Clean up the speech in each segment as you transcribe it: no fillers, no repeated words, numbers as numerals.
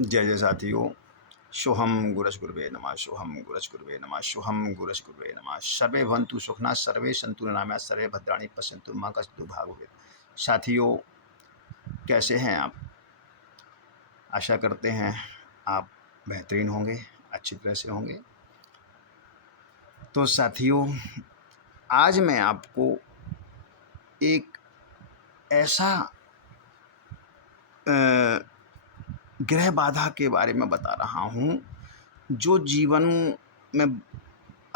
जय जय साथियों। सोहम गुरसगुरुवे नमः, सोहम गुरसगुरुवे नमः, सोहम गुरसगुरुवे नमः। सर्वे भवन्तु सुखिनः, सर्वे सन्तु निरामयाः, सर्वे भद्राणि पश्यन्तु मा कश्चित् दुर्भाग् भवेत्। साथियों, कैसे हैं आप? आशा करते हैं आप बेहतरीन होंगे, अच्छी तरह से होंगे। तो साथियों, आज मैं आपको एक ऐसा ग्रह बाधा के बारे में बता रहा हूँ जो जीवन में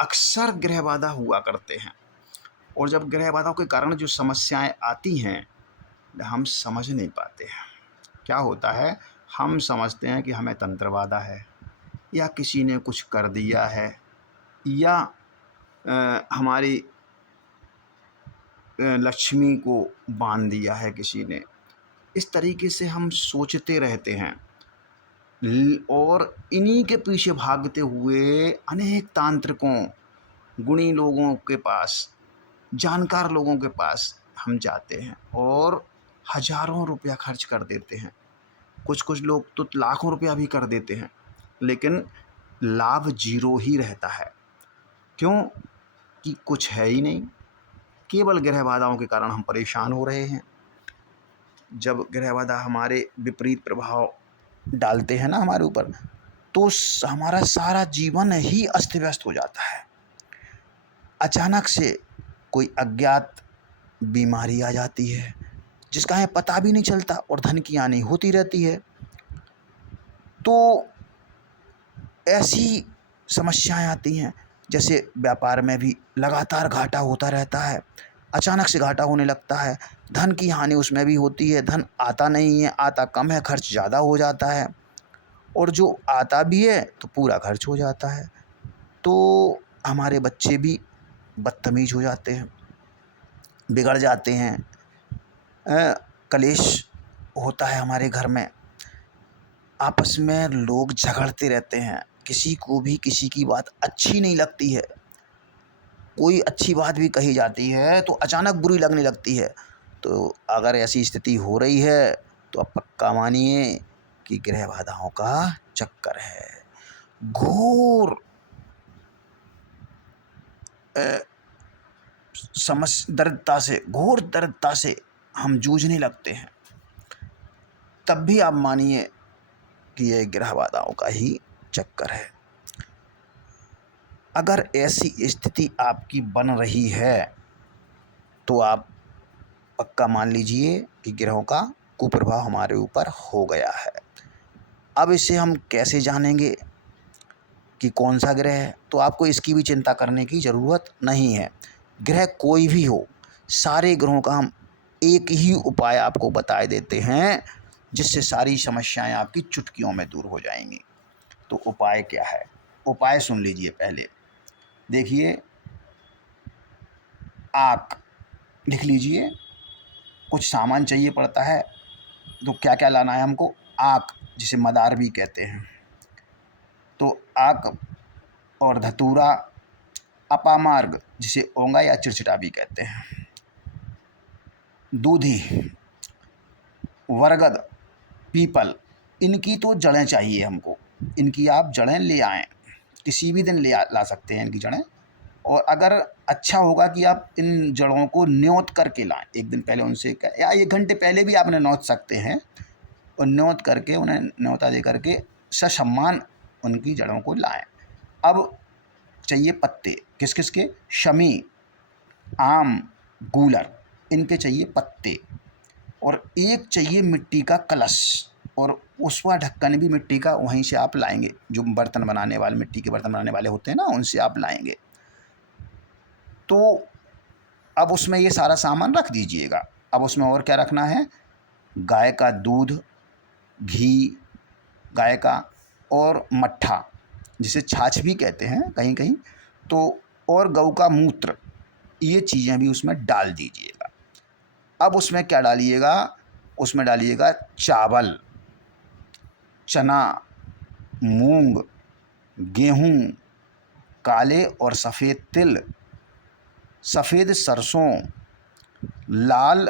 अक्सर ग्रह बाधा हुआ करते हैं। और जब ग्रह बाधाओं के कारण जो समस्याएं आती हैं, हम समझ नहीं पाते हैं। क्या होता है, हम समझते हैं कि हमें तंत्र बाधा है, या किसी ने कुछ कर दिया है, या हमारी लक्ष्मी को बांध दिया है किसी ने। इस तरीके से हम सोचते रहते हैं और इन्हीं के पीछे भागते हुए अनेक तांत्रिकों, गुणी लोगों के पास, जानकार लोगों के पास हम जाते हैं और हज़ारों रुपया खर्च कर देते हैं। कुछ लोग तो लाखों रुपया भी कर देते हैं, लेकिन लाभ ज़ीरो ही रहता है। क्यों? कि कुछ है ही नहीं। केवल ग्रह बाधाओं के कारण हम परेशान हो रहे हैं। जब ग्रह बाधा हमारे विपरीत प्रभाव डालते हैं ना हमारे ऊपर, तो हमारा सारा जीवन ही अस्त व्यस्त हो जाता है। अचानक से कोई अज्ञात बीमारी आ जाती है जिसका हमें पता भी नहीं चलता और धन की हानि होती रहती है। तो ऐसी समस्याएं आती हैं, जैसे व्यापार में भी लगातार घाटा होता रहता है, अचानक से घाटा होने लगता है। धन की हानि उसमें भी होती है, धन आता नहीं है, आता कम है, खर्च ज़्यादा हो जाता है, और जो आता भी है तो पूरा खर्च हो जाता है। तो हमारे बच्चे भी बदतमीज हो जाते हैं, बिगड़ जाते हैं, कलेश होता है हमारे घर में, आपस में लोग झगड़ते रहते हैं, किसी को भी किसी की बात अच्छी नहीं लगती है। कोई अच्छी बात भी कही जाती है तो अचानक बुरी लगने लगती है। तो अगर ऐसी स्थिति हो रही है तो आप पक्का मानिए कि ग्रह बाधाओं का चक्कर है। घोर घोर दरिद्रता से हम जूझने लगते हैं। तब भी आप मानिए कि यह ग्रह बाधाओं का ही चक्कर है। अगर ऐसी स्थिति आपकी बन रही है तो आप पक्का मान लीजिए कि ग्रहों का कुप्रभाव हमारे ऊपर हो गया है। अब इसे हम कैसे जानेंगे कि कौन सा ग्रह है? तो आपको इसकी भी चिंता करने की ज़रूरत नहीं है। ग्रह कोई भी हो, सारे ग्रहों का हम एक ही उपाय आपको बता देते हैं, जिससे सारी समस्याएं आपकी चुटकियों में दूर हो जाएंगी। तो उपाय क्या है? उपाय सुन लीजिए पहले। देखिए, आक लिख लीजिए। कुछ सामान चाहिए पड़ता है, तो क्या क्या लाना है हमको? आक, जिसे मदार भी कहते हैं, तो आक और धतूरा, अपामार्ग जिसे ओंगा या चिड़चिटा भी कहते हैं, दूधी, वरगद, पीपल, इनकी तो जड़ें चाहिए हमको। इनकी आप जड़ें ले आएँ, किसी भी दिन ला सकते हैं इनकी जड़ें। और अगर अच्छा होगा कि आप इन जड़ों को न्योत करके लाएं, एक दिन पहले उनसे या 1 घंटे पहले भी आपने नोत सकते हैं, और न्योत करके उन्हें न्योता दे करके ससम्मान उनकी जड़ों को लाएं। अब चाहिए पत्ते, किस किस के? शमी, आम, गूलर, इनके चाहिए पत्ते। और एक चाहिए मिट्टी का कलश, और उसका ढक्कन भी मिट्टी का वहीं से आप लाएंगे, जो बर्तन बनाने वाले, मिट्टी के बर्तन बनाने वाले होते हैं ना, उनसे आप लाएंगे। तो अब उसमें ये सारा सामान रख दीजिएगा। अब उसमें और क्या रखना है? गाय का दूध, घी गाय का, और मट्ठा, जिसे छाछ भी कहते हैं कहीं कहीं, तो और गऊ का मूत्र, ये चीज़ें भी उसमें डाल दीजिएगा। अब उसमें क्या डालिएगा? उसमें डालिएगा चावल, चना, मूंग, गेहूँ, काले और सफ़ेद तिल, सफ़ेद सरसों, लाल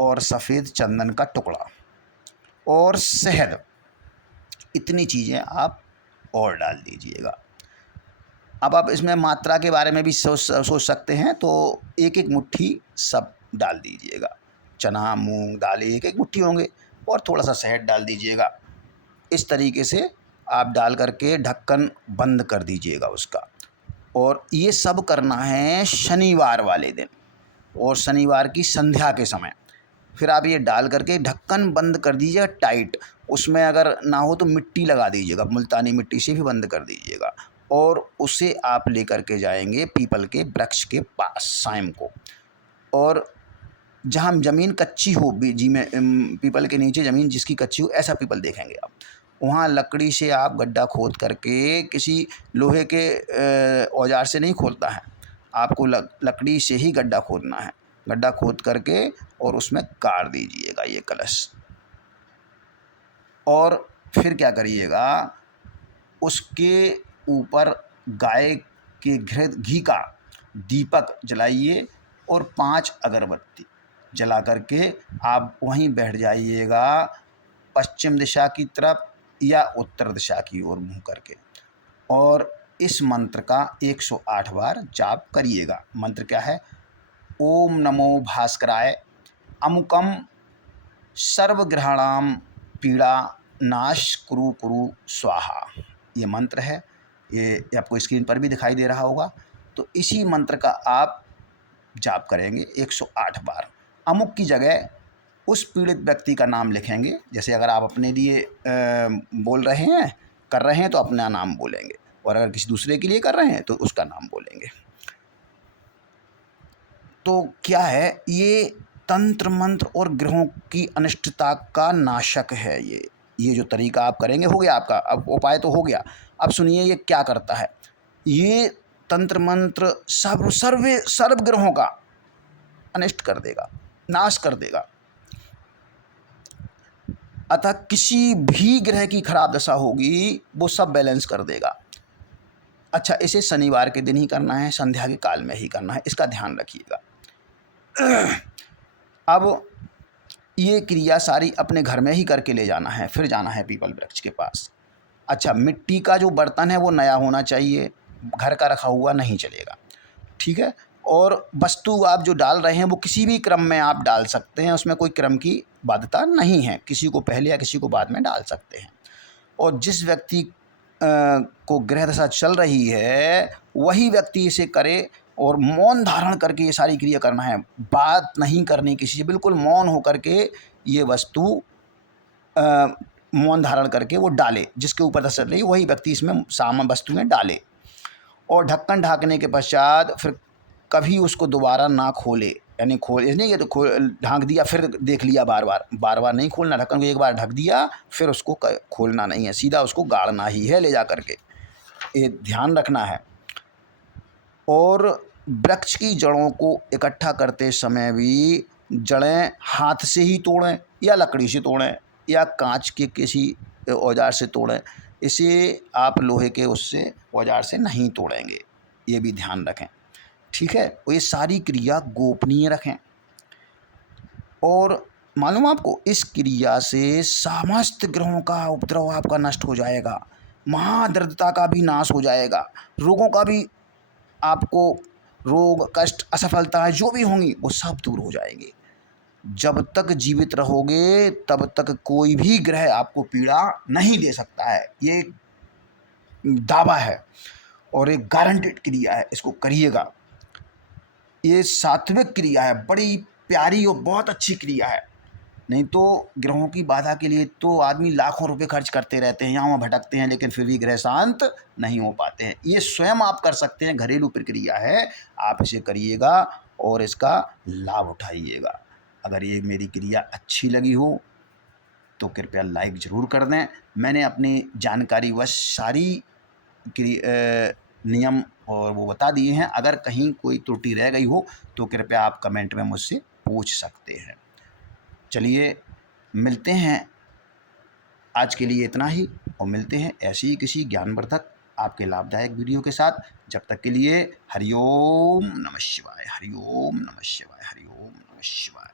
और सफ़ेद चंदन का टुकड़ा, और शहद। इतनी चीज़ें आप और डाल दीजिएगा। अब आप इसमें मात्रा के बारे में भी सोच सकते हैं, तो एक एक मुट्ठी सब डाल दीजिएगा। चना, मूंग, दालें एक एक मुट्ठी होंगे और थोड़ा सा शहद डाल दीजिएगा। इस तरीके से आप डाल करके ढक्कन बंद कर दीजिएगा उसका। और ये सब करना है शनिवार वाले दिन और शनिवार की संध्या के समय। फिर आप ये डाल करके ढक्कन बंद कर दीजिएगा टाइट। उसमें अगर ना हो तो मिट्टी लगा दीजिएगा, मुल्तानी मिट्टी से भी बंद कर दीजिएगा। और उसे आप लेकर के जाएंगे पीपल के वृक्ष के पास शाम को। और जहाँ ज़मीन कच्ची हो जी में पीपल के नीचे ज़मीन जिसकी कच्ची हो, ऐसा पीपल देखेंगे आप, वहाँ लकड़ी से आप गड्ढा खोद करके, किसी लोहे के औजार से नहीं खोदता है, आपको लकड़ी से ही गड्ढा खोदना है। गड्ढा खोद करके और उसमें गाड़ दीजिएगा ये कलश। और फिर क्या करिएगा, उसके ऊपर गाय के घी का दीपक जलाइए और 5 अगरबत्ती जला करके आप वहीं बैठ जाइएगा, पश्चिम दिशा की तरफ या उत्तर दिशा की ओर मुँह करके। और इस मंत्र का 108 बार जाप करिएगा। मंत्र क्या है? ओम नमो भास्कराय अमुकम सर्वग्रहाणाम पीड़ा नाश कुरु कुरु स्वाहा। ये मंत्र है, ये आपको स्क्रीन पर भी दिखाई दे रहा होगा। तो इसी मंत्र का आप जाप करेंगे 108 बार। अमुक की जगह उस पीड़ित व्यक्ति का नाम लिखेंगे। जैसे अगर आप अपने लिए बोल रहे हैं, कर रहे हैं, तो अपना नाम बोलेंगे, और अगर किसी दूसरे के लिए कर रहे हैं तो उसका नाम बोलेंगे। तो क्या है, ये तंत्र मंत्र और ग्रहों की अनिष्टता का नाशक है। ये जो तरीका आप करेंगे, हो गया आपका, अब उपाय तो हो गया। अब सुनिए ये क्या करता है। ये तंत्र मंत्र सर्व ग्रहों का अनिष्ट कर देगा, नाश कर देगा। अतः किसी भी ग्रह की खराब दशा होगी वो सब बैलेंस कर देगा। अच्छा, इसे शनिवार के दिन ही करना है, संध्या के काल में ही करना है, इसका ध्यान रखिएगा। अब ये क्रिया सारी अपने घर में ही करके ले जाना है, फिर जाना है पीपल वृक्ष के पास। अच्छा, मिट्टी का जो बर्तन है वो नया होना चाहिए, घर का रखा हुआ नहीं चलेगा, ठीक है। और वस्तु आप जो डाल रहे हैं वो किसी भी क्रम में आप डाल सकते हैं, उसमें कोई क्रम की बाध्यता नहीं है, किसी को पहले या किसी को बाद में डाल सकते हैं। और जिस व्यक्ति को ग्रह दशा चल रही है वही व्यक्ति इसे करे, और मौन धारण करके ये सारी क्रिया करना है, बात नहीं करनी किसी से, बिल्कुल मौन होकर के ये वस्तु मौन धारण करके वो डाले, जिसके ऊपर दशा चल रही है वही व्यक्ति इसमें सामान वस्तु में डाले। और ढक्कन ढाकने के पश्चात फिर कभी उसको दोबारा ना खोले, यानी खोल नहीं, ये तो ढाँक दिया फिर देख लिया, बार बार नहीं खोलना ढक्कन को। एक बार ढक दिया फिर उसको खोलना नहीं है, सीधा उसको गाड़ना ही है ले जा करके, ये ध्यान रखना है। और वृक्ष की जड़ों को इकट्ठा करते समय भी जड़ें हाथ से ही तोड़ें या लकड़ी से तोड़ें या कांच के किसी औजार से तोड़ें, इसे आप लोहे के उससे औजार से नहीं तोड़ेंगे, ये भी ध्यान रखें, ठीक है। और ये सारी क्रिया गोपनीय रखें। और मालूम आपको, इस क्रिया से समस्त ग्रहों का उपद्रव आपका नष्ट हो जाएगा, महादरिद्रता का भी नाश हो जाएगा, रोगों का भी, आपको रोग कष्ट असफलता जो भी होंगी वो सब दूर हो जाएंगे। जब तक जीवित रहोगे तब तक कोई भी ग्रह आपको पीड़ा नहीं दे सकता है, ये दावा है और एक गारंटेड क्रिया है, इसको करिएगा। ये सात्विक क्रिया है, बड़ी प्यारी और बहुत अच्छी क्रिया है। नहीं तो ग्रहों की बाधा के लिए तो आदमी लाखों रुपए खर्च करते रहते हैं, यहाँ वहाँ भटकते हैं, लेकिन फिर भी ग्रह शांत नहीं हो पाते हैं। ये स्वयं आप कर सकते हैं, घरेलू प्रक्रिया है, आप इसे करिएगा और इसका लाभ उठाइएगा। अगर ये मेरी क्रिया अच्छी लगी हो तो कृपया लाइक ज़रूर कर दें। मैंने अपनी जानकारीवश सारी नियम और वो बता दिए हैं। अगर कहीं कोई त्रुटि रह गई हो तो कृपया आप कमेंट में मुझसे पूछ सकते हैं। चलिए मिलते हैं, आज के लिए इतना ही, और मिलते हैं ऐसे ही किसी ज्ञानवर्धक आपके लाभदायक वीडियो के साथ। जब तक के लिए हरिओम नमः शिवाय, हरिओम नमः शिवाय, हरिओम नमः शिवाय।